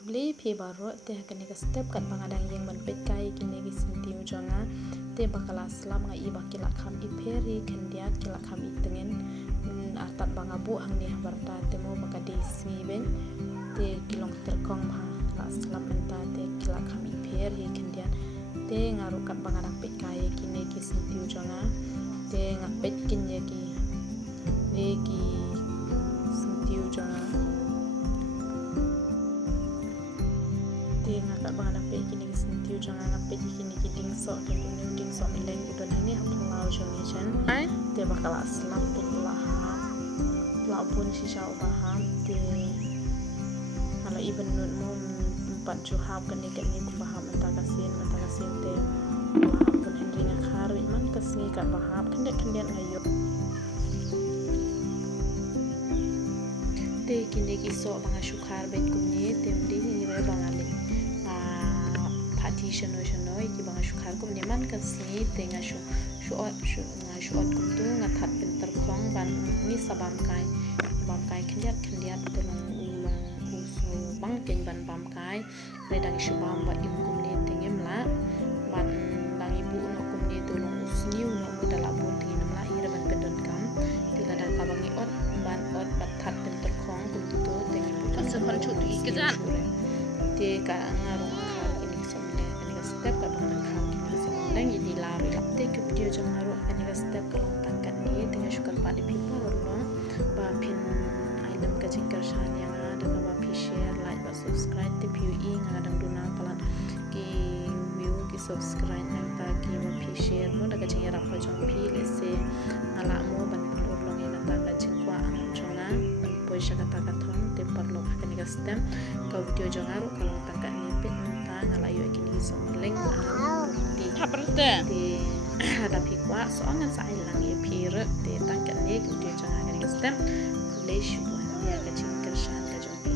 kubli phi baro te hakani ka step kat bangadang yang man pet kai kini ki sintiu jonga te bakala slam nga i bakila kham i pheri khandiat kila kham i tengen artat bangabu hang ni habarta temo bakadi si ben te kilong terkong ha la slam enta te kila kham i pheri khandiat te ngaru kat bangadang pet kai kini ki sintiu jonga te nga pet kin ye ki sintiu jonga nga kat bangadang pet kini ki sintiu jonga nga pet kini ki dingso te dingso mileng udon ini haplau jongi chen te bakala slam te la pun sisa ubaham te kalau iben nun mo empat juhab kani kubaham mentakasin te ubaham pun henry ngakhar man kasni kat bahab kendet ngayo te kini ki so banga syukhar bet kumni temdi ni re bangale partition no iki banga syukhar kumni man kasni te nga syuot kumtu ngathat pinter khong ban ni sabam kai khendiat telong ulong usu bang ken ban bam kai redang syubam ba im kumni tengem la ban dang ibu no kumni tulong usniu no mudala bunti namla ira ban pedon kam tila dang kabangi ot ban ot bathat pinter khong kumtu tengem sekon chutu ikizan te ka ngarong khar ini somne ani ka step ka bang kham kini somne ini la te ke video jang ngaru ani ka step ka long tangkat ni tengah syukar padi pipa warno ba pin item ka jingkar shan yang ada ka ba pi share like ba subscribe te view i ngadang duna palat ki view ki subscribe nang ta ki ba pi share mo daga jing ra pa jong pi le se ala mo ban pun urlong ina ta ka jingkwa ang jonga ban poisha kata ka thong te parlo kani ka stem ka video jang ngaru kalau tangkat ni pit ta ngalayo kini som link di Haberte. di ada pikwa soalnya saya lang ya pire te tangkat ni video jang kani ka stem kulesh buan ya ka jingkar shan ka jong pi